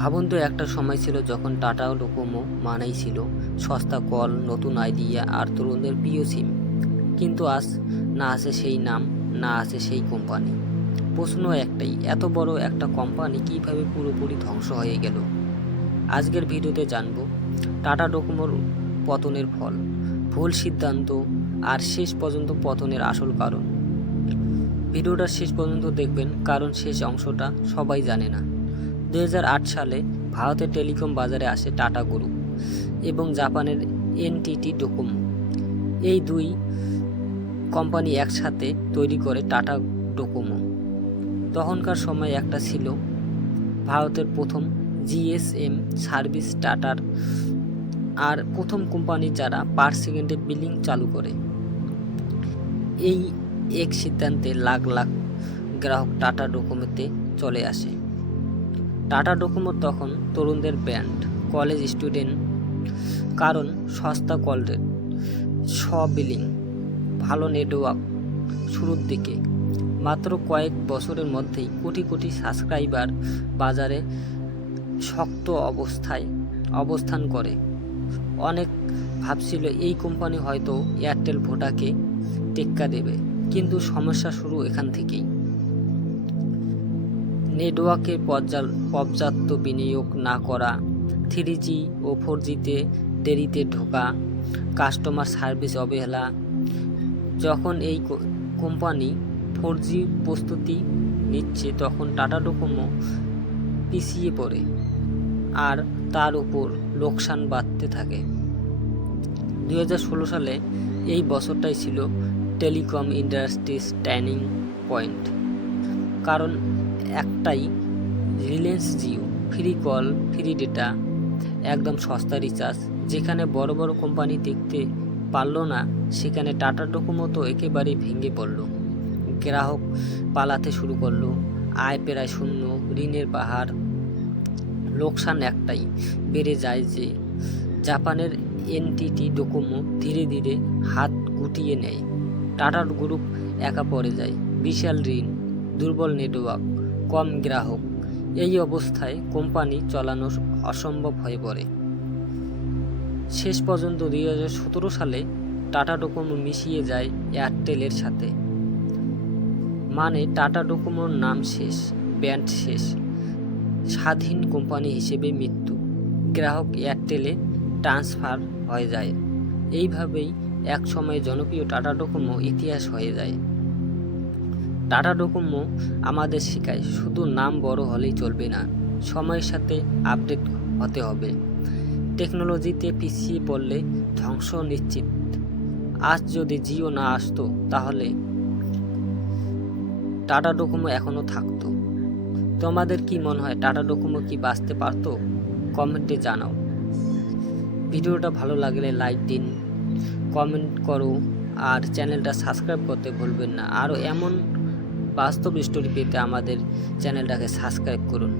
ভাবুন তো, একটা সময় ছিল যখন টাটা ডোকোমো মানেই ছিল সস্তা কল, নতুন আইডিয়া আর তরুণদের প্রিয় সিম। কিন্তু আজ না আছে সেই নাম, না আছে সেই কোম্পানি। প্রশ্ন একটাই, এত বড় একটা কোম্পানি কিভাবে পুরোপুরি ধ্বংস হয়ে গেল? আজকের ভিডিওতে জানবো টাটা ডোকোমোর পতনের ফল, ভুল সিদ্ধান্ত আর শেষ পর্যন্ত পতনের আসল কারণ। ভিডিওটা শেষ পর্যন্ত দেখবেন, কারণ শেষ অংশটা সবাই জানে না। 2008 সালে ভারতের টেলিকম বাজারে আসে টাটা গ্রুপ এবং জাপানের এনটিটি ডোকোমো। এই দুই কোম্পানি একসাথে তৈরি করে টাটা ডোকোমো। তখনকার সময় একটা ছিল ভারতের প্রথম জিএসএম সার্ভিস টাটার, আর প্রথম কোম্পানি যারা পার সেকেন্ডে বিলিং চালু করে। এই এক সিদ্ধান্তে লাখ লাখ গ্রাহক টাটা ডোকোমোতে চলে আসে। টাটা ডোকোমো তখন তরুণদের ব্র্যান্ড, কলেজ স্টুডেন্ট, কারণ সস্তা কল রেট, বিলিং, ভালো নেটওয়ার্ক। শুরুর দিকে মাত্র কয়েক বছরের মধ্যেই কোটি কোটি সাবস্ক্রাইবার, বাজারে শক্ত অবস্থান করে। অনেক ভাবছিল এই কোম্পানি হয়তো এয়ারটেল, ভোডাকে টেক্কা দেবে, কিন্তু সমস্যা শুরু এখান থেকেই। নেটওয়ার্কে পর্যাপ্ত বিনিয়োগ না করা, 3G ও 4Gতে দেরিতে ঢোকা, কাস্টমার সার্ভিস অবহেলা। যখন এই কোম্পানি 4G প্রস্তুতি নিচ্ছে, তখন টাটা ডোকোমো পিছিয়ে পড়ে আর তার উপর লোকসান বাড়তে থাকে। 2016 সালে এই বছরটাই ছিল টেলিকম ইন্ডাস্ট্রিজ টার্নিং পয়েন্ট। কারণ একটাই, Reliance Jio, free call, free data, একদম সস্তা রিচার্জ। যেখানে বড় বড় কোম্পানি দেখতে পারলো না, সেখানে টাটা ডোকোমো তো একেবারেই ভেঙে পড়ল। গ্রাহক পালাতে শুরু করলো, আয় প্রায় শূন্য, ঋণের পাহাড়। লোকসান একটাই, বেড়ে যায় যে জাপানের এনটিটি ডোকোমো ধীরে ধীরে হাত গুটিয়ে নেয়। টাটা গ্রুপ একা পড়ে যায়, বিশাল ঋণ, দুর্বল নেটওয়ার্ক, কম গ্রাহক। এই অবস্থায় কোম্পানি চালানো অসম্ভব হয়ে পড়ে। শেষ পর্যন্ত 2017 সালে টাটা ডোকোমো মিশিয়ে যায় এয়ারটেলের সাথে। মানে টাটা ডোকোমোর নাম শেষ, ব্র্যান্ড শেষ, স্বাধীন কোম্পানি হিসেবে মৃত্যু। গ্রাহক এয়ারটেলে ট্রান্সফার হয়ে যায়। এইভাবেই এক সময় জনপ্রিয় টাটা ডোকোমো ইতিহাস হয়ে যায়। টাটা ডোকোমো আমাদের শেখায়, শুধু নাম বড় হলেই চলবে না, সময়ের সাথে আপডেট হতে হবে। টেকনোলজিতে পিছিয়ে পড়লে ধ্বংস নিশ্চিত। আজ যদি জিও না আসতো, তাহলে টাটা ডোকোমো এখনও থাকতো। তোমাদের কি মনে হয়, টাটা ডোকোমো কি বাঁচতে পারতো? কমেন্টে জানাও। ভিডিওটা ভালো লাগলে লাইক দিন, কমেন্ট করো, আর চ্যানেলটা সাবস্ক্রাইব করতে ভুলবেন না। আরও এমন বাস্তব স্টোরি পেতে আমাদের চ্যানেলটাকে সাবস্ক্রাইব করুন।